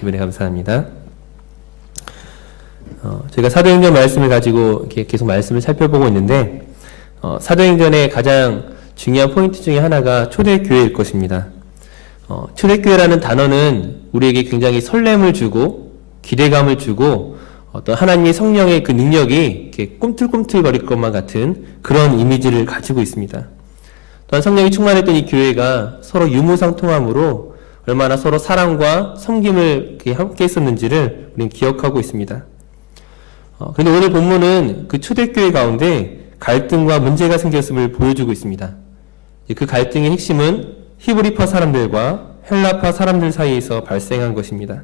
이번에 감사합니다. 제가 사도행전 말씀을 가지고 이렇게 계속 말씀을 살펴보고 있는데, 사도행전의 가장 중요한 포인트 중에 하나가 초대교회일 것입니다. 초대교회라는 단어는 우리에게 굉장히 설렘을 주고 기대감을 주고 어떤 하나님의 성령의 그 능력이 이렇게 꿈틀꿈틀거릴 것만 같은 그런 이미지를 가지고 있습니다. 또한 성령이 충만했던 이 교회가 서로 유무상통함으로 얼마나 서로 사랑과 섬김을 함께 했었는지를 우리는 기억하고 있습니다. 그런데 오늘 본문은 그 초대교회 가운데 갈등과 문제가 생겼음을 보여주고 있습니다. 그 갈등의 핵심은 히브리파 사람들과 헬라파 사람들 사이에서 발생한 것입니다.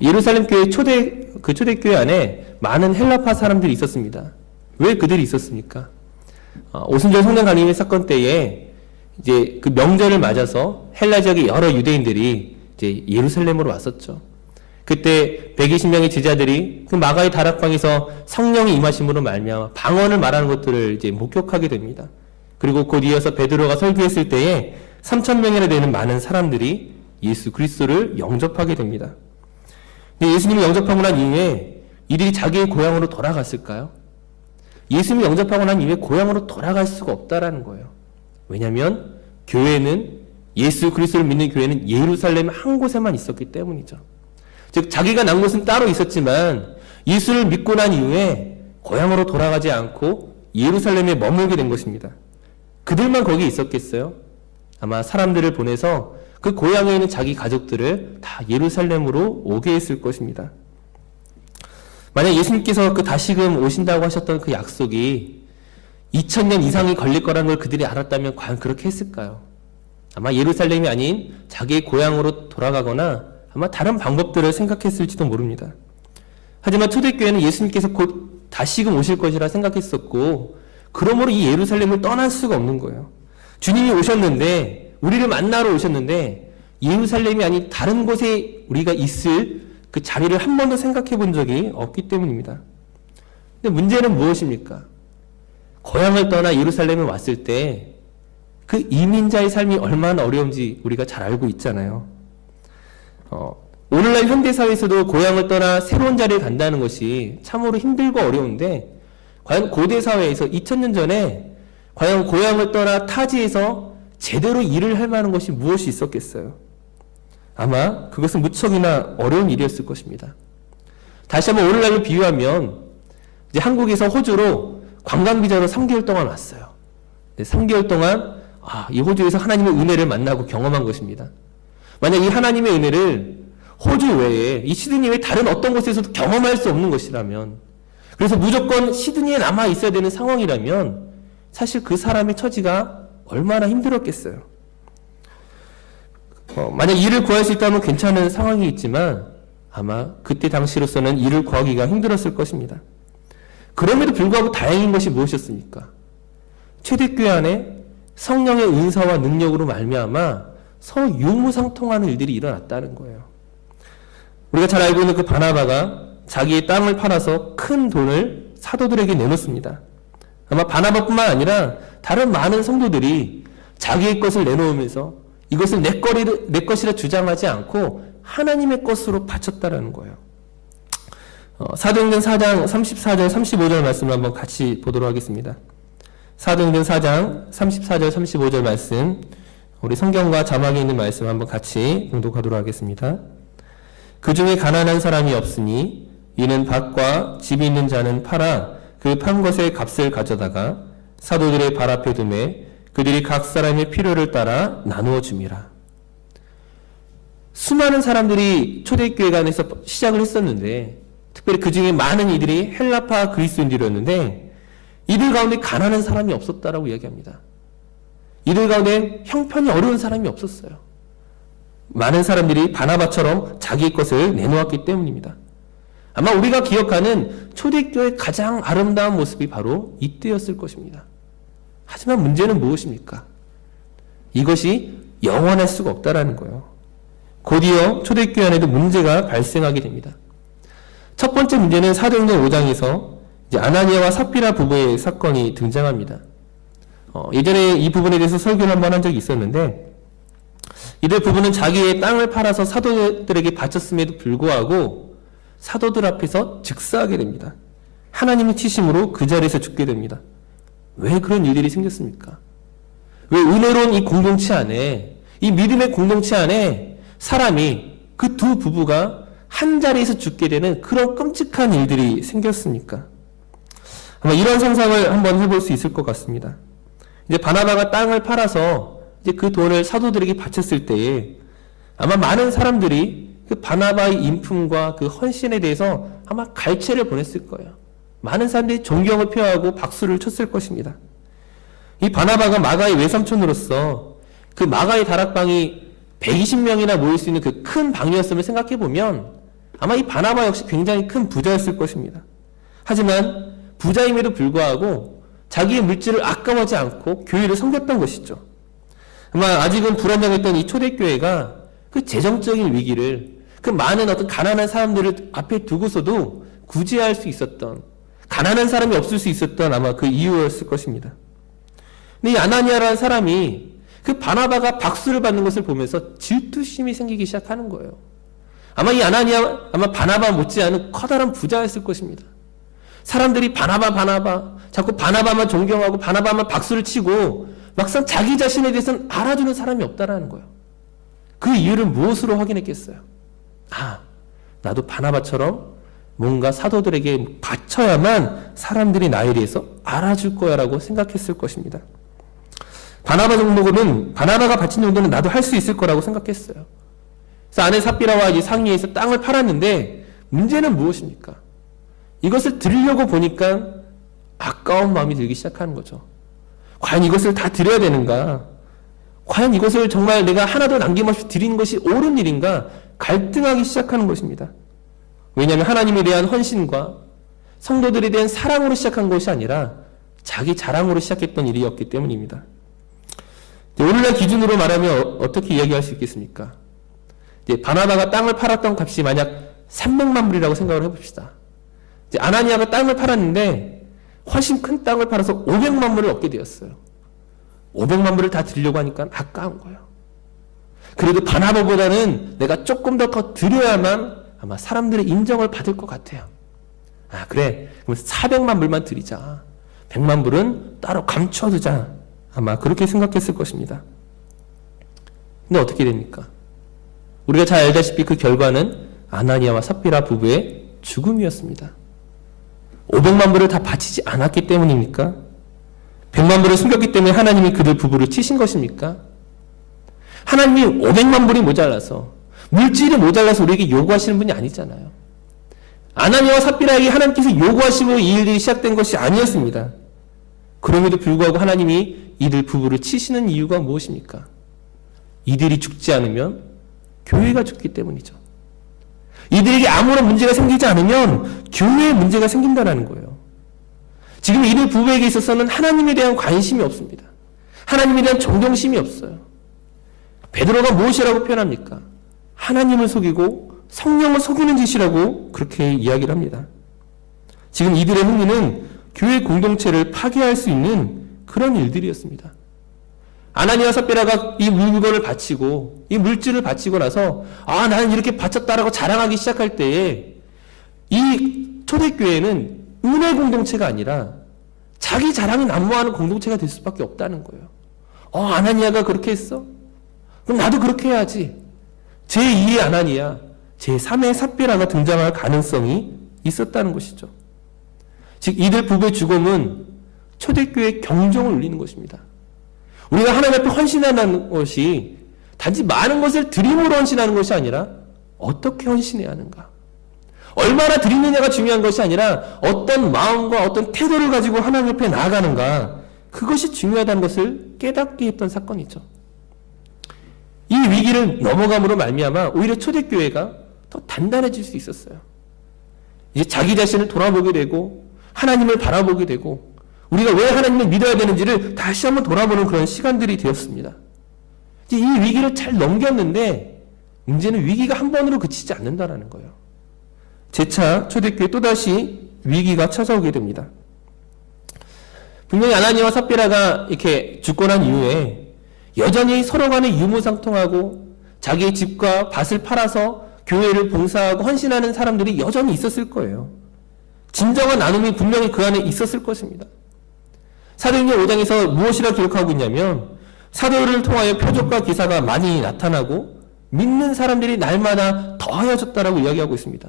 예루살렘 교회 초대교회 안에 많은 헬라파 사람들이 있었습니다. 왜 그들이 있었습니까? 오순절 성령 강림의 사건 때에 이제 그 명절을 맞아서 헬라 지역의 여러 유대인들이 이제 예루살렘으로 왔었죠. 그때 120명의 제자들이 그 마가의 다락방에서 성령이 임하심으로 말미암아 방언을 말하는 것들을 이제 목격하게 됩니다. 그리고 곧 이어서 베드로가 설교했을 때에 3,000명이나 되는 많은 사람들이 예수 그리스도를 영접하게 됩니다. 근데 예수님을 영접하고 난 이후에 이들이 자기의 고향으로 돌아갔을까요? 예수님을 영접하고 난 이후에 고향으로 돌아갈 수가 없다라는 거예요. 왜냐하면 교회는 예수 그리스도를 믿는 교회는 예루살렘 한 곳에만 있었기 때문이죠. 즉 자기가 난 곳은 따로 있었지만 예수를 믿고 난 이후에 고향으로 돌아가지 않고 예루살렘에 머물게 된 것입니다. 그들만 거기 있었겠어요? 아마 사람들을 보내서 그 고향에 있는 자기 가족들을 다 예루살렘으로 오게 했을 것입니다. 만약 예수님께서 그 다시금 오신다고 하셨던 그 약속이 2000년 이상이 걸릴 거라는 걸 그들이 알았다면 과연 그렇게 했을까요? 아마 예루살렘이 아닌 자기의 고향으로 돌아가거나 아마 다른 방법들을 생각했을지도 모릅니다. 하지만 초대교회는 예수님께서 곧 다시금 오실 것이라 생각했었고 그러므로 이 예루살렘을 떠날 수가 없는 거예요. 주님이 오셨는데 우리를 만나러 오셨는데 예루살렘이 아닌 다른 곳에 우리가 있을 그 자리를 한 번도 생각해 본 적이 없기 때문입니다. 근데 문제는 무엇입니까? 고향을 떠나 예루살렘에 왔을 때 그 이민자의 삶이 얼마나 어려운지 우리가 잘 알고 있잖아요. 오늘날 현대사회에서도 고향을 떠나 새로운 자리에 간다는 것이 참으로 힘들고 어려운데 과연 고대사회에서 2000년 전에 과연 고향을 떠나 타지에서 제대로 일을 할 만한 것이 무엇이 있었겠어요? 아마 그것은 무척이나 어려운 일이었을 것입니다. 다시 한번 오늘날로 비유하면 이제 한국에서 호주로 관광비자로 3개월 동안 왔어요. 3개월 동안 이 호주에서 하나님의 은혜를 만나고 경험한 것입니다. 만약 이 하나님의 은혜를 호주 외에 이 시드니 외에 다른 어떤 곳에서도 경험할 수 없는 것이라면 그래서 무조건 시드니에 남아 있어야 되는 상황이라면 사실 그 사람의 처지가 얼마나 힘들었겠어요. 만약 일을 구할 수 있다면 괜찮은 상황이 있지만 아마 그때 당시로서는 일을 구하기가 힘들었을 것입니다. 그럼에도 불구하고 다행인 것이 무엇이었습니까? 초대교회 안에 성령의 은사와 능력으로 말미암아 서로 유무상통하는 일들이 일어났다는 거예요. 우리가 잘 알고 있는 그 바나바가 자기의 땅을 팔아서 큰 돈을 사도들에게 내놓습니다. 아마 바나바뿐만 아니라 다른 많은 성도들이 자기의 것을 내놓으면서 이것을 내 것이라 주장하지 않고 하나님의 것으로 바쳤다라는 거예요. 사도행전 4장 34절 35절 말씀을 한번 같이 보도록 하겠습니다. 사도행전 4장 34절 35절 말씀 우리 성경과 자막에 있는 말씀 한번 같이 봉독하도록 하겠습니다. 그 중에 가난한 사람이 없으니 이는 밭과 집이 있는 자는 팔아 그 판 것의 값을 가져다가 사도들의 발 앞에 두매 그들이 각 사람의 필요를 따라 나누어 줌이라. 수많은 사람들이 초대교회 안에서 시작을 했었는데 특별히 그 중에 많은 이들이 헬라파 그리스도인들이었는데 이들 가운데 가난한 사람이 없었다라고 이야기합니다. 이들 가운데 형편이 어려운 사람이 없었어요. 많은 사람들이 바나바처럼 자기의 것을 내놓았기 때문입니다. 아마 우리가 기억하는 초대교회의 가장 아름다운 모습이 바로 이때였을 것입니다. 하지만 문제는 무엇입니까? 이것이 영원할 수가 없다라는 거예요. 곧이어 초대교회 안에도 문제가 발생하게 됩니다. 첫 번째 문제는 사도행전 5장에서 이제 아나니아와 삽비라 부부의 사건이 등장합니다. 예전에 이 부분에 대해서 설교를 한번 한 적이 있었는데 이들 부부는 자기의 땅을 팔아서 사도들에게 바쳤음에도 불구하고 사도들 앞에서 즉사하게 됩니다. 하나님의 치심으로 그 자리에서 죽게 됩니다. 왜 그런 일들이 생겼습니까? 왜 은혜로운 이 공동체 안에, 이 믿음의 공동체 안에 사람이, 그 두 부부가 한 자리에서 죽게 되는 그런 끔찍한 일들이 생겼습니까? 아마 이런 상상을 한번 해볼 수 있을 것 같습니다. 이제 바나바가 땅을 팔아서 이제 그 돈을 사도들에게 바쳤을 때에 아마 많은 사람들이 그 바나바의 인품과 그 헌신에 대해서 아마 갈채를 보냈을 거예요. 많은 사람들이 존경을 표하고 박수를 쳤을 것입니다. 이 바나바가 마가의 외삼촌으로서 그 마가의 다락방이 120명이나 모일 수 있는 그 큰 방이었음을 생각해 보면 아마 이 바나바 역시 굉장히 큰 부자였을 것입니다. 하지만 부자임에도 불구하고 자기의 물질을 아까워하지 않고 교회를 섬겼던 것이죠. 아마 아직은 불안정했던 이 초대교회가 그 재정적인 위기를, 그 많은 어떤 가난한 사람들을 앞에 두고서도 구제할 수 있었던, 가난한 사람이 없을 수 있었던 아마 그 이유였을 것입니다. 근데 이 아나니아라는 사람이 그 바나바가 박수를 받는 것을 보면서 질투심이 생기기 시작하는 거예요. 아마 이 아나니아, 아마 바나바 못지않은 커다란 부자였을 것입니다. 사람들이 바나바 자꾸 바나바만 존경하고 바나바만 박수를 치고 막상 자기 자신에 대해서는 알아주는 사람이 없다라는 거예요. 그 이유를 무엇으로 확인했겠어요? 나도 바나바처럼 뭔가 사도들에게 바쳐야만 사람들이 나에 대해서 알아줄 거야라고 생각했을 것입니다. 바나바가 바친 정도는 나도 할 수 있을 거라고 생각했어요. 그래서 아내 삽비라와 이 상의해서 땅을 팔았는데 문제는 무엇입니까? 이것을 드리려고 보니까 아까운 마음이 들기 시작하는 거죠. 과연 이것을 다 드려야 되는가? 과연 이것을 정말 내가 하나도 남김없이 드리는 것이 옳은 일인가? 갈등하기 시작하는 것입니다. 왜냐하면 하나님에 대한 헌신과 성도들에 대한 사랑으로 시작한 것이 아니라 자기 자랑으로 시작했던 일이었기 때문입니다. 오늘날 기준으로 말하면 어떻게 이야기할 수 있겠습니까? 바나바가 땅을 팔았던 값이 만약 300만 불이라고 생각을 해봅시다. 아나니아가 땅을 팔았는데 훨씬 큰 땅을 팔아서 500만 불을 얻게 되었어요. 500만 불을 다 드리려고 하니까 아까운 거예요. 그래도 바나바보다는 내가 조금 더 드려야만 아마 사람들의 인정을 받을 것 같아요. 그래, 그럼 400만 불만 드리자. 100만 불은 따로 감춰두자. 아마 그렇게 생각했을 것입니다. 근데 어떻게 됩니까? 우리가 잘 알다시피 그 결과는 아나니아와 삽비라 부부의 죽음이었습니다. 500만 불을 다 바치지 않았기 때문입니까? 100만 불을 숨겼기 때문에 하나님이 그들 부부를 치신 것입니까? 하나님이 500만 불이 모자라서, 물질이 모자라서 우리에게 요구하시는 분이 아니잖아요. 아나니아와 삽비라에게 하나님께서 요구하시고 이 일들이 시작된 것이 아니었습니다. 그럼에도 불구하고 하나님이 이들 부부를 치시는 이유가 무엇입니까? 이들이 죽지 않으면 교회가 죽기 때문이죠. 이들에게 아무런 문제가 생기지 않으면 교회에 문제가 생긴다는 거예요. 지금 이들 부부에게 있어서는 하나님에 대한 관심이 없습니다. 하나님에 대한 존경심이 없어요. 베드로가 무엇이라고 표현합니까? 하나님을 속이고 성령을 속이는 짓이라고 그렇게 이야기를 합니다. 지금 이들의 행위는 교회 공동체를 파괴할 수 있는 그런 일들이었습니다. 아나니아 삽비라가 이 물건을 바치고 이 물질을 바치고 나서 나는 이렇게 바쳤다라고 자랑하기 시작할 때에 이 초대교회는 은혜 공동체가 아니라 자기 자랑이 난무하는 공동체가 될 수밖에 없다는 거예요. 아나니아가 그렇게 했어? 그럼 나도 그렇게 해야지. 제2의 아나니아, 제3의 삽비라가 등장할 가능성이 있었다는 것이죠. 즉 이들 부부의 죽음은 초대교회의 경종을 울리는 것입니다. 우리가 하나님 앞에 헌신하는 것이 단지 많은 것을 드림으로 헌신하는 것이 아니라 어떻게 헌신해야 하는가, 얼마나 드리느냐가 중요한 것이 아니라 어떤 마음과 어떤 태도를 가지고 하나님 앞에 나아가는가, 그것이 중요하다는 것을 깨닫게 했던 사건이죠. 이 위기를 넘어감으로 말미암아 오히려 초대교회가 더 단단해질 수 있었어요. 이제 자기 자신을 돌아보게 되고 하나님을 바라보게 되고 우리가 왜 하나님을 믿어야 되는지를 다시 한번 돌아보는 그런 시간들이 되었습니다. 이제 이 위기를 잘 넘겼는데 문제는 위기가 한 번으로 그치지 않는다는 거예요. 재차 초대교회 또다시 위기가 찾아오게 됩니다. 분명히 아나니아와 삽비라가 이렇게 죽고 난 이후에 여전히 서로 간에 유무상통하고 자기의 집과 밭을 팔아서 교회를 봉사하고 헌신하는 사람들이 여전히 있었을 거예요. 진정한 나눔이 분명히 그 안에 있었을 것입니다. 사도행전 5장에서 무엇이라 기록하고 있냐면 사도를 통하여 표적과 기사가 많이 나타나고 믿는 사람들이 날마다 더하여졌다라고 이야기하고 있습니다.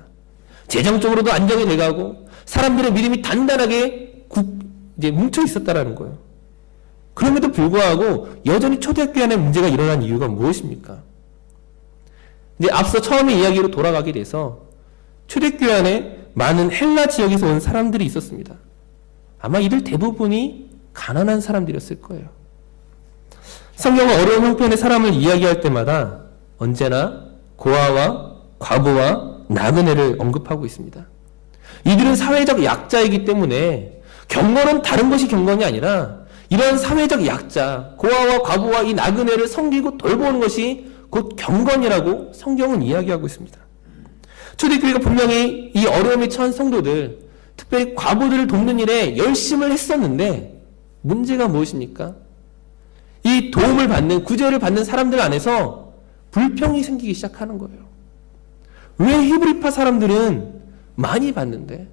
재정적으로도 안정이 돼가고 사람들의 믿음이 단단하게 이제 뭉쳐 있었다라는 거예요. 그럼에도 불구하고 여전히 초대교회 안에 문제가 일어난 이유가 무엇입니까? 이제 앞서 처음에 이야기로 돌아가게 돼서 초대교회 안에 많은 헬라 지역에서 온 사람들이 있었습니다. 아마 이들 대부분이 가난한 사람들이었을 거예요. 성경은 어려운 형편의 사람을 이야기할 때마다 언제나 고아와 과부와 나그네를 언급하고 있습니다. 이들은 사회적 약자이기 때문에 경건은 다른 것이 경건이 아니라 이런 사회적 약자, 고아와 과부와 이 나그네를 섬기고 돌보는 것이 곧 경건이라고 성경은 이야기하고 있습니다. 초대교회가 분명히 이 어려움에 처한 성도들, 특별히 과부들을 돕는 일에 열심을 했었는데 문제가 무엇입니까? 이 도움을 받는, 구제를 받는 사람들 안에서 불평이 생기기 시작하는 거예요. 왜 히브리파 사람들은 많이 받는데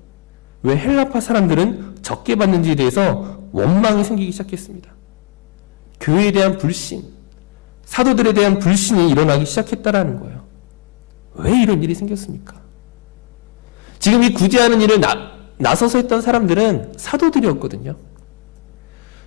왜 헬라파 사람들은 적게 받는지에 대해서 원망이 생기기 시작했습니다. 교회에 대한 불신, 사도들에 대한 불신이 일어나기 시작했다라는 거예요. 왜 이런 일이 생겼습니까? 지금 이 구제하는 일을 나서서 했던 사람들은 사도들이었거든요.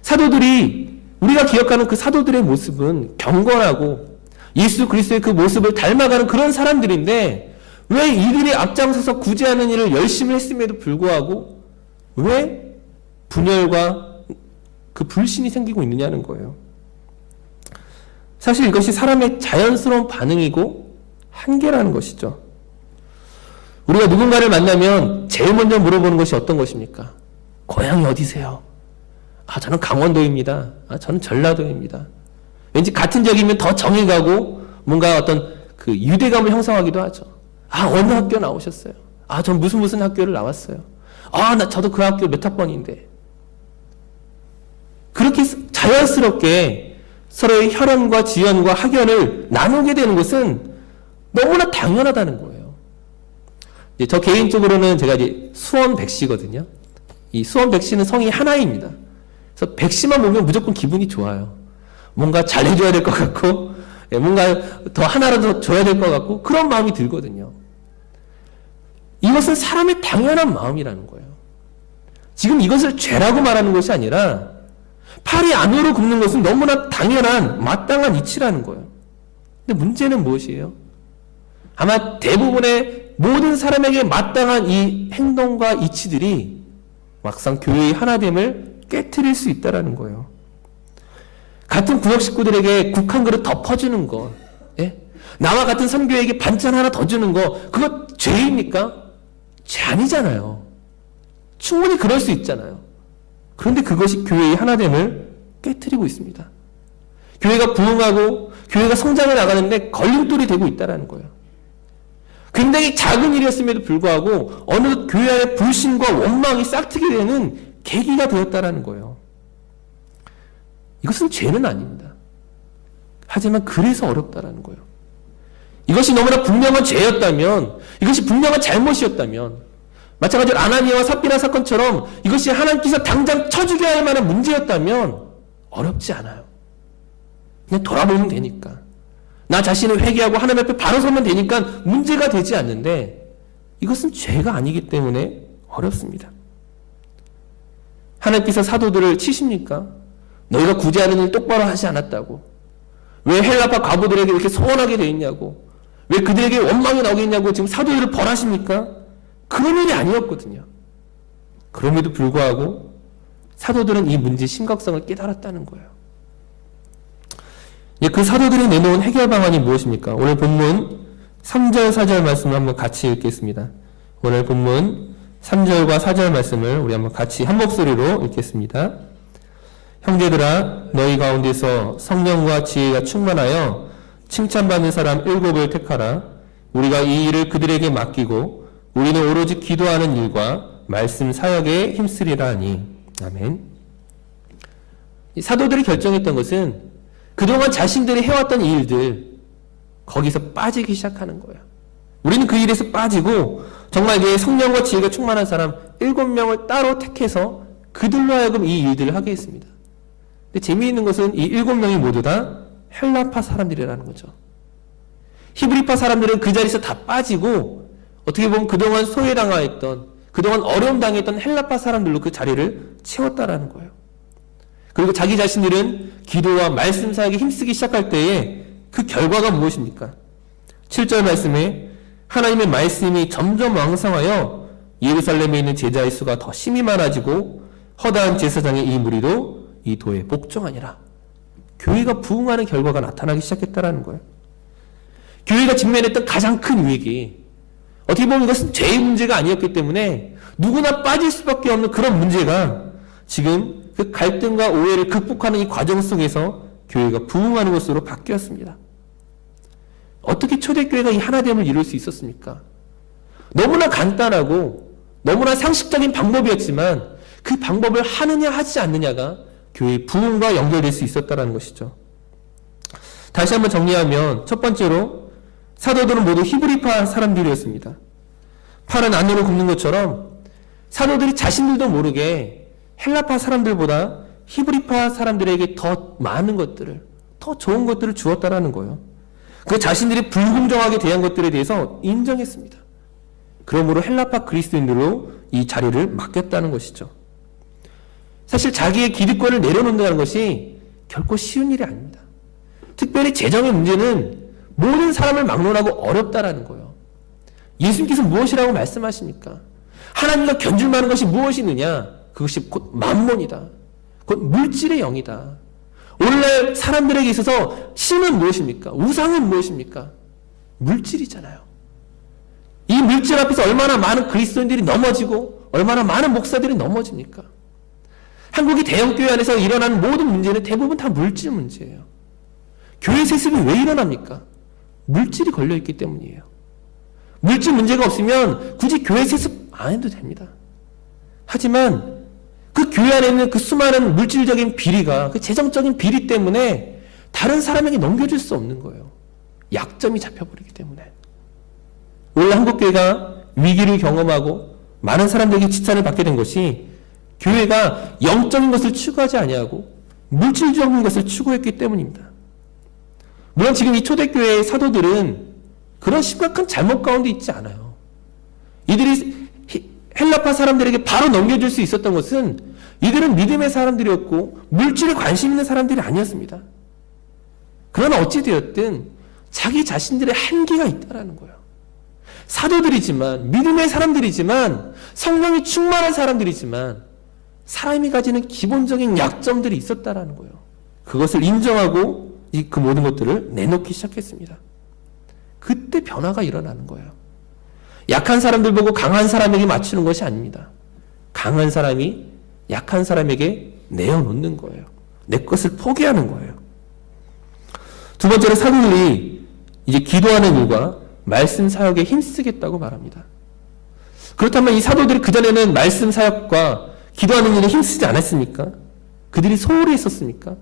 사도들이, 우리가 기억하는 그 사도들의 모습은 경건하고 예수 그리스도의 그 모습을 닮아가는 그런 사람들인데 왜 이들이 앞장서서 구제하는 일을 열심히 했음에도 불구하고 왜 분열과 그 불신이 생기고 있느냐는 거예요. 사실 이것이 사람의 자연스러운 반응이고 한계라는 것이죠. 우리가 누군가를 만나면 제일 먼저 물어보는 것이 어떤 것입니까? 고향이 어디세요? 저는 강원도입니다. 저는 전라도입니다. 왠지 같은 지역이면 더 정이 가고 뭔가 어떤 그 유대감을 형성하기도 하죠. 어느 학교 나오셨어요? 전 무슨 학교를 나왔어요. 저도 그 학교 몇 학번인데. 그렇게 자연스럽게 서로의 혈연과 지연과 학연을 나누게 되는 것은 너무나 당연하다는 거예요. 저 개인적으로는 제가 이제 수원 백씨거든요. 이 수원 백씨는 성이 하나입니다. 그래서 백씨만 보면 무조건 기분이 좋아요. 뭔가 잘해줘야 될 것 같고, 뭔가 더 하나라도 줘야 될 것 같고, 그런 마음이 들거든요. 이것은 사람의 당연한 마음이라는 거예요. 지금 이것을 죄라고 말하는 것이 아니라 팔이 안으로 굽는 것은 너무나 당연한 마땅한 이치라는 거예요. 근데 문제는 무엇이에요? 아마 대부분의 모든 사람에게 마땅한 이 행동과 이치들이 막상 교회의 하나됨을 깨트릴 수 있다는 거예요. 같은 구역 식구들에게 국 한 그릇 더 퍼주는 것, 나와 같은 선교에게 반찬 하나 더 주는 거, 그거 죄입니까? 죄 아니잖아요. 충분히 그럴 수 있잖아요. 그런데 그것이 교회의 하나됨을 깨트리고 있습니다. 교회가 부흥하고 교회가 성장해 나가는데 걸림돌이 되고 있다는 거예요. 굉장히 작은 일이었음에도 불구하고 어느 교회 안에 불신과 원망이 싹트게 되는 계기가 되었다는 거예요. 이것은 죄는 아닙니다. 하지만 그래서 어렵다는 거예요. 이것이 너무나 분명한 죄였다면, 이것이 분명한 잘못이었다면, 마찬가지로 아나니아와 삽비라 사건처럼 이것이 하나님께서 당장 쳐주게 할 만한 문제였다면 어렵지 않아요. 그냥 돌아보면 되니까. 나 자신을 회개하고 하나님 앞에 바로 서면 되니까 문제가 되지 않는데 이것은 죄가 아니기 때문에 어렵습니다. 하나님께서 사도들을 치십니까? 너희가 구제하는 일 똑바로 하지 않았다고. 왜 헬라파 과부들에게 이렇게 소원하게 되어 있냐고. 왜 그들에게 원망이 나오겠냐고 지금 사도들을 벌하십니까? 그런 일이 아니었거든요. 그럼에도 불구하고 사도들은 이 문제의 심각성을 깨달았다는 거예요. 그 사도들이 내놓은 해결 방안이 무엇입니까? 오늘 본문 3절, 4절 말씀을 한번 같이 읽겠습니다. 오늘 본문 3절과 4절 말씀을 우리 한번 같이 한 목소리로 읽겠습니다. 형제들아, 너희 가운데서 성령과 지혜가 충만하여 칭찬받는 사람 7을 택하라. 우리가 이 일을 그들에게 맡기고 우리는 오로지 기도하는 일과 말씀 사역에 힘쓰리라 하니. 아멘. 이 사도들이 결정했던 것은 그동안 자신들이 해왔던 일들, 거기서 빠지기 시작하는 거예요. 우리는 그 일에서 빠지고 정말 이제 성령과 지혜가 충만한 사람 7명을 따로 택해서 그들로 하여금 이 일들을 하게 했습니다. 근데 재미있는 것은 이 7명이 모두 다 헬라파 사람들이라는 거죠. 히브리파 사람들은 그 자리에서 다 빠지고 어떻게 보면 그동안 소외당했던, 그동안 어려움 당했던 헬라파 사람들로 그 자리를 채웠다라는 거예요. 그리고 자기 자신들은 기도와 말씀 사역에 힘쓰기 시작할 때에 그 결과가 무엇입니까? 7절 말씀에 하나님의 말씀이 점점 왕성하여 예루살렘에 있는 제자의 수가 더 심히 많아지고 허다한 제사장의 이 무리도 이 도에 복종하니라. 교회가 부흥하는 결과가 나타나기 시작했다라는 거예요. 교회가 직면했던 가장 큰 위기, 어떻게 보면 이것은 죄의 문제가 아니었기 때문에 누구나 빠질 수밖에 없는 그런 문제가 지금 그 갈등과 오해를 극복하는 이 과정 속에서 교회가 부흥하는 것으로 바뀌었습니다. 어떻게 초대교회가 이 하나됨을 이룰 수 있었습니까? 너무나 간단하고 너무나 상식적인 방법이었지만 그 방법을 하느냐 하지 않느냐가 교회의 부흥과 연결될 수 있었다는 것이죠. 다시 한번 정리하면 첫 번째로 사도들은 모두 히브리파 사람들이었습니다. 팔은 안으로 굽는 것처럼 사도들이 자신들도 모르게 헬라파 사람들보다 히브리파 사람들에게 더 많은 것들을, 더 좋은 것들을 주었다라는 거예요. 그 자신들이 불공정하게 대한 것들에 대해서 인정했습니다. 그러므로 헬라파 그리스도인들로 이 자리를 맡겼다는 것이죠. 사실 자기의 기득권을 내려놓는다는 것이 결코 쉬운 일이 아닙니다. 특별히 재정의 문제는 모든 사람을 막론하고 어렵다라는 거예요. 예수님께서 무엇이라고 말씀하십니까? 하나님과 견줄만한 것이 무엇이느냐? 그것이 곧 만몬이다. 곧 물질의 영이다. 오늘날 사람들에게 있어서 신은 무엇입니까? 우상은 무엇입니까? 물질이잖아요. 이 물질 앞에서 얼마나 많은 그리스도인들이 넘어지고 얼마나 많은 목사들이 넘어집니까? 한국의 대형교회 안에서 일어나는 모든 문제는 대부분 다 물질 문제예요. 교회 세습이 왜 일어납니까? 물질이 걸려있기 때문이에요. 물질 문제가 없으면 굳이 교회 세습 안 해도 됩니다. 하지만 그 교회 안에 있는 그 수많은 물질적인 비리가, 그 재정적인 비리 때문에 다른 사람에게 넘겨줄 수 없는 거예요. 약점이 잡혀버리기 때문에. 원래 한국교회가 위기를 경험하고 많은 사람들에게 지탄을 받게 된 것이 교회가 영적인 것을 추구하지 아니하고 물질적인 것을 추구했기 때문입니다. 물론 지금 이 초대교회의 사도들은 그런 심각한 잘못 가운데 있지 않아요. 이들이 헬라파 사람들에게 바로 넘겨줄 수 있었던 것은 이들은 믿음의 사람들이었고 물질에 관심 있는 사람들이 아니었습니다. 그러나 어찌되었든 자기 자신들의 한계가 있다는 거예요. 사도들이지만, 믿음의 사람들이지만, 성령이 충만한 사람들이지만 사람이 가지는 기본적인 약점들이 있었다는 거예요. 그것을 인정하고 그 모든 것들을 내놓기 시작했습니다. 그때 변화가 일어나는 거예요. 약한 사람들 보고 강한 사람에게 맞추는 것이 아닙니다. 강한 사람이 약한 사람에게 내어놓는 거예요. 내 것을 포기하는 거예요. 두 번째로 사도들이 이제 기도하는 일과 말씀 사역에 힘쓰겠다고 말합니다. 그렇다면 이 사도들이 그전에는 말씀 사역과 기도하는 일에 힘쓰지 않았습니까? 그들이 소홀히 했었습니까?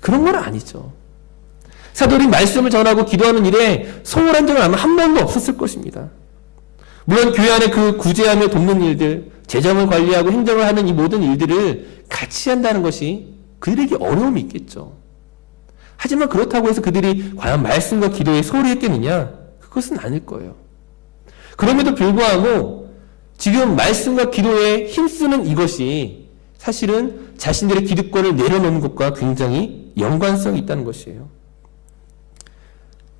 그런 건 아니죠. 사도들이 말씀을 전하고 기도하는 일에 소홀한 적은 아마 한 번도 없었을 것입니다. 물론 교회 안에 그 구제하며 돕는 일들, 재정을 관리하고 행정을 하는 이 모든 일들을 같이 한다는 것이 그들에게 어려움이 있겠죠. 하지만 그렇다고 해서 그들이 과연 말씀과 기도에 소홀히 했겠느냐? 그것은 아닐 거예요. 그럼에도 불구하고 지금 말씀과 기도에 힘쓰는 이것이 사실은 자신들의 기득권을 내려놓는 것과 굉장히 연관성이 있다는 것이에요.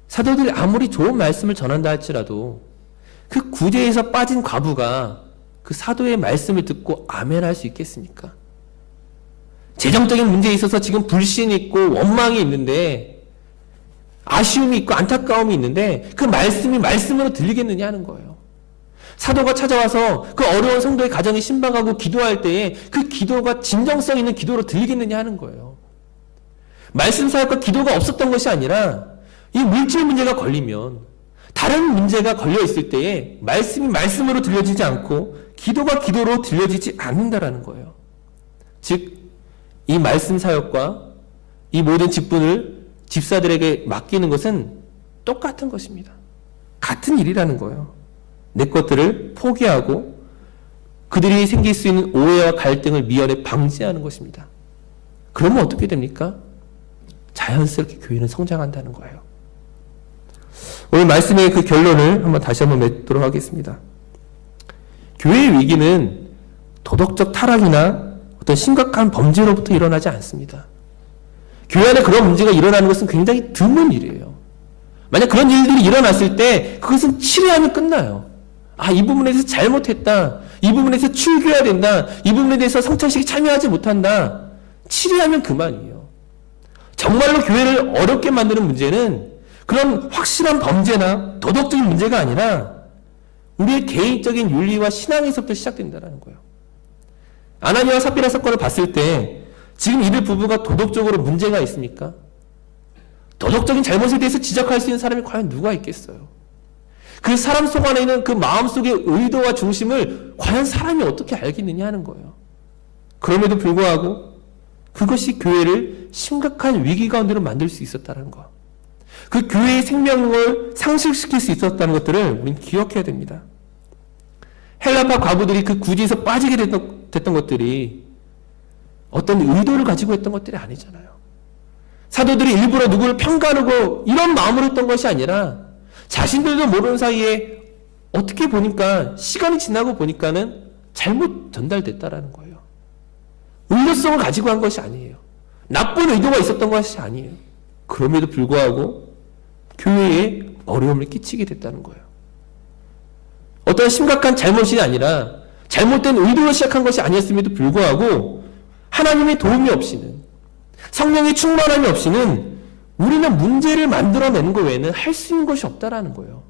사도들이 아무리 좋은 말씀을 전한다 할지라도 그 구제에서 빠진 과부가 그 사도의 말씀을 듣고 아멘할 수 있겠습니까? 재정적인 문제에 있어서 지금 불신이 있고 원망이 있는데 아쉬움이 있고 안타까움이 있는데 그 말씀이 말씀으로 들리겠느냐 하는 거예요. 사도가 찾아와서 그 어려운 성도의 가정에 신방하고 기도할 때에 그 기도가 진정성 있는 기도로 들리겠느냐 하는 거예요. 말씀 사역과 기도가 없었던 것이 아니라 이 물질 문제가 걸리면 다른 문제가 걸려 있을 때에 말씀이 말씀으로 들려지지 않고 기도가 기도로 들려지지 않는다라는 거예요. 즉, 이 말씀 사역과 이 모든 직분을 집사들에게 맡기는 것은 똑같은 것입니다. 같은 일이라는 거예요. 내 것들을 포기하고 그들이 생길 수 있는 오해와 갈등을 미연에 방지하는 것입니다. 그러면 어떻게 됩니까? 자연스럽게 교회는 성장한다는 거예요. 오늘 말씀의 그 결론을 다시 한번 맺도록 하겠습니다. 교회의 위기는 도덕적 타락이나 어떤 심각한 범죄로부터 일어나지 않습니다. 교회 안에 그런 문제가 일어나는 것은 굉장히 드문 일이에요. 만약 그런 일들이 일어났을 때 그것은 치료하면 끝나요. 이 부분에 대해서 잘못했다. 이 부분에 대해서 출교해야 된다. 이 부분에 대해서 성찬식에 참여하지 못한다. 치료하면 그만이에요. 정말로 교회를 어렵게 만드는 문제는 그런 확실한 범죄나 도덕적인 문제가 아니라 우리의 개인적인 윤리와 신앙에서부터 시작된다는 거예요. 아나니아와 삽비라 사건을 봤을 때 지금 이들 부부가 도덕적으로 문제가 있습니까? 도덕적인 잘못에 대해서 지적할 수 있는 사람이 과연 누가 있겠어요? 그 사람 속 안에 있는 그 마음속의 의도와 중심을 과연 사람이 어떻게 알겠느냐 하는 거예요. 그럼에도 불구하고 그것이 교회를 심각한 위기 가운데로 만들 수 있었다는 거. 그 교회의 생명을 상실시킬 수 있었다는 것들을 우리는 기억해야 됩니다. 헬라파 과부들이 그 구지에서 빠지게 됐던 것들이 어떤 의도를 가지고 했던 것들이 아니잖아요. 사도들이 일부러 누구를 평가하고 이런 마음으로 했던 것이 아니라 자신들도 모르는 사이에 어떻게 보니까 시간이 지나고 보니까는 잘못 전달됐다라는 거예요. 의도성을 가지고 한 것이 아니에요. 나쁜 의도가 있었던 것이 아니에요. 그럼에도 불구하고 교회에 어려움을 끼치게 됐다는 거예요. 어떤 심각한 잘못이 아니라 잘못된 의도로 시작한 것이 아니었음에도 불구하고 하나님의 도움이 없이는 성령의 충만함이 없이는 우리는 문제를 만들어내는 것 외에는 할 수 있는 것이 없다라는 거예요.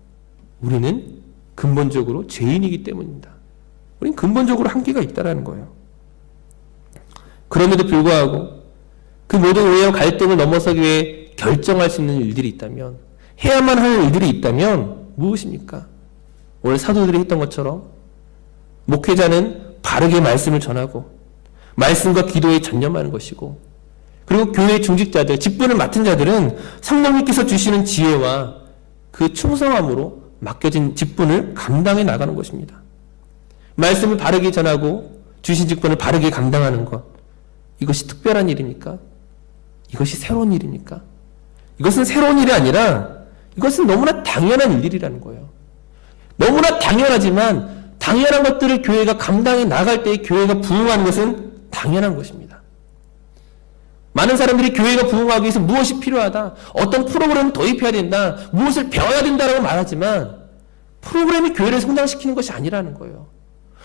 우리는 근본적으로 죄인이기 때문입니다. 우리는 근본적으로 한계가 있다라는 거예요. 그럼에도 불구하고 그 모든 오해와 갈등을 넘어서기 위해 결정할 수 있는 일들이 있다면, 해야만 할 일들이 있다면 무엇입니까? 오늘 사도들이 했던 것처럼 목회자는 바르게 말씀을 전하고 말씀과 기도에 전념하는 것이고, 그리고 교회 중직자들, 직분을 맡은 자들은 성령님께서 주시는 지혜와 그 충성함으로 맡겨진 직분을 감당해 나가는 것입니다. 말씀을 바르게 전하고 주신 직분을 바르게 감당하는 것, 이것이 특별한 일입니까? 이것이 새로운 일입니까? 이것은 새로운 일이 아니라 이것은 너무나 당연한 일이라는 거예요. 너무나 당연하지만 당연한 것들을 교회가 감당해 나갈 때 교회가 부흥하는 것은 당연한 것입니다. 많은 사람들이 교회가 부흥하기 위해서 무엇이 필요하다, 어떤 프로그램을 도입해야 된다, 무엇을 배워야 된다라고 말하지만 프로그램이 교회를 성장시키는 것이 아니라는 거예요.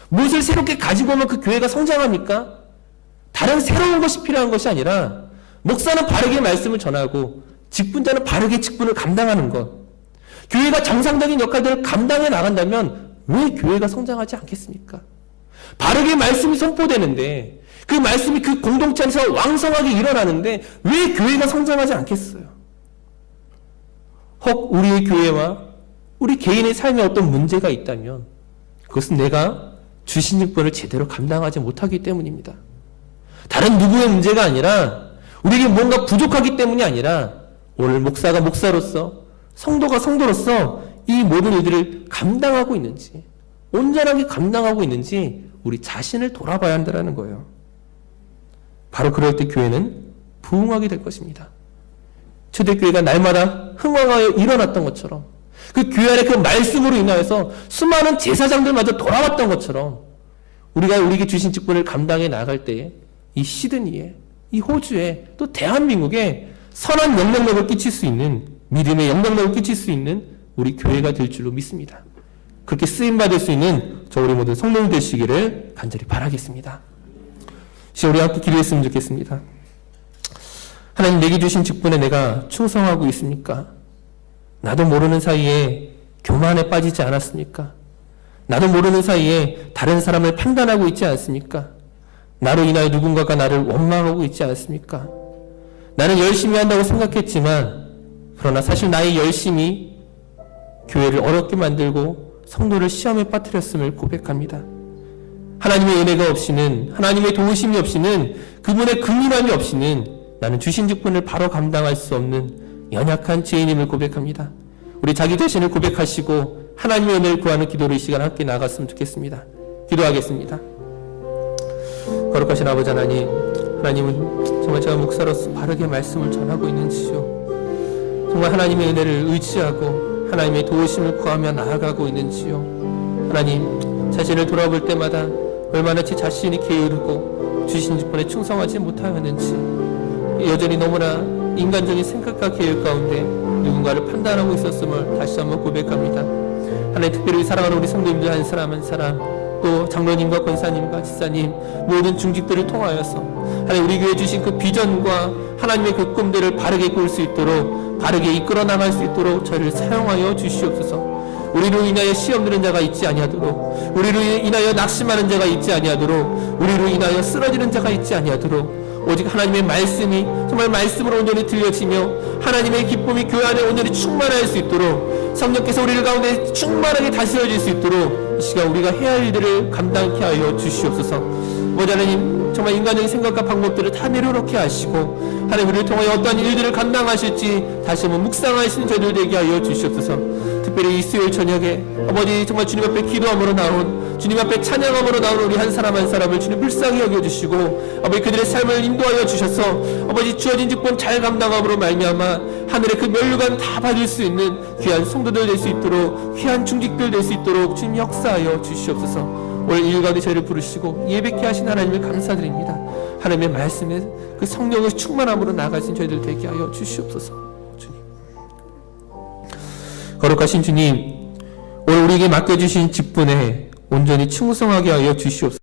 무엇을 새롭게 가지고 오면 그 교회가 성장합니까? 다른 새로운 것이 필요한 것이 아니라 목사는 바르게 말씀을 전하고 직분자는 바르게 직분을 감당하는 것. 교회가 정상적인 역할들을 감당해 나간다면 왜 교회가 성장하지 않겠습니까? 바르게 말씀이 선포되는데, 그 말씀이 그 공동체 안에서 왕성하게 일어나는데 왜 교회가 성장하지 않겠어요? 혹 우리의 교회와 우리 개인의 삶에 어떤 문제가 있다면 그것은 내가 주신 직분을 제대로 감당하지 못하기 때문입니다. 다른 누구의 문제가 아니라 우리에게 뭔가 부족하기 때문이 아니라 오늘 목사가 목사로서, 성도가 성도로서 이 모든 일들을 감당하고 있는지, 온전하게 감당하고 있는지 우리 자신을 돌아봐야 한다는 거예요. 바로 그럴 때 교회는 부흥하게 될 것입니다. 초대교회가 날마다 흥왕하여 일어났던 것처럼, 그 교회 안에 그 말씀으로 인하여서 수많은 제사장들마저 돌아왔던 것처럼 우리가 우리에게 주신 직분을 감당해 나갈 때에 이 시드니에, 이 호주에, 또 대한민국에 선한 영향력을 끼칠 수 있는, 믿음의 영향력을 끼칠 수 있는 우리 교회가 될 줄로 믿습니다. 그렇게 쓰임받을 수 있는 저 우리 모두 성도님 되시기를 간절히 바라겠습니다. 우리 함께 기도했으면 좋겠습니다. 하나님, 내게 주신 직분에 내가 충성하고 있습니까? 나도 모르는 사이에 교만에 빠지지 않았습니까? 나도 모르는 사이에 다른 사람을 판단하고 있지 않습니까? 나로 인하여 누군가가 나를 원망하고 있지 않습니까? 나는 열심히 한다고 생각했지만 그러나 사실 나의 열심이 교회를 어렵게 만들고 성도를 시험에 빠뜨렸음을 고백합니다. 하나님의 은혜가 없이는, 하나님의 도우심이 없이는, 그분의 긍휼함이 없이는 나는 주신 직분을 바로 감당할 수 없는 연약한 죄인임을 고백합니다. 우리 자기 자신을 고백하시고 하나님의 은혜를 구하는 기도로 이 시간 함께 나갔으면 좋겠습니다. 기도하겠습니다. 거룩하신 아버지 하나님, 하나님은 정말 제가 목사로서 바르게 말씀을 전하고 있는지요, 정말 하나님의 은혜를 의지하고 하나님의 도우심을 구하며 나아가고 있는지요, 하나님 자신을 돌아볼 때마다 얼마나 제 자신이 게으르고 주신 직분에 충성하지 못하였는지, 여전히 너무나 인간적인 생각과 계획 가운데 누군가를 판단하고 있었음을 다시 한번 고백합니다. 하나님, 특별히 사랑하는 우리 성도님들 한 사람 한 사람, 또 장로님과 권사님과 집사님 모든 중직들을 통하여서 하나님 우리 교회 주신 그 비전과 하나님의 그 꿈들을 바르게 꿀 수 있도록, 바르게 이끌어 나갈 수 있도록 저를 사용하여 주시옵소서. 우리로 인하여 시험 드는 자가 있지 아니하도록, 우리로 인하여 낙심하는 자가 있지 아니하도록, 우리로 인하여 쓰러지는 자가 있지 아니하도록, 오직 하나님의 말씀이 정말 말씀으로 온전히 들려지며 하나님의 기쁨이 교회 안에 온전히 충만할 수 있도록, 성령께서 우리를 가운데 충만하게 다스려질 수 있도록 이 시간 우리가 해야 할 일들을 감당케 하여 주시옵소서. 아버지 하나님, 정말 인간적인 생각과 방법들을 다 내려놓게 하시고 하나님 우리를 통하여 어떠한 일들을 감당하실지 다시 한번 묵상하시는 저희들 되게 하여 주시옵소서. 특별히 이 수요일 저녁에 아버지 정말 주님 앞에 기도함으로 나온, 주님 앞에 찬양함으로 나온 우리 한 사람 한 사람을 주님 불쌍히 여겨주시고 아버지 그들의 삶을 인도하여 주셔서 아버지 주어진 직분 잘 감당함으로 말미암아 하늘의 그 면류관 다 받을 수 있는 귀한 성도들 될 수 있도록, 귀한 중직들 될 수 있도록 주님 역사하여 주시옵소서. 오늘 일 가운데 저희를 부르시고 예배케 하신 하나님을 감사드립니다. 하나님의 말씀에 그 성령의 충만함으로 나가신 저희들 되게 하여 주시옵소서. 주님, 거룩하신 주님, 오늘 우리에게 맡겨주신 직분에 온전히 충성하게 하여 주시옵소서.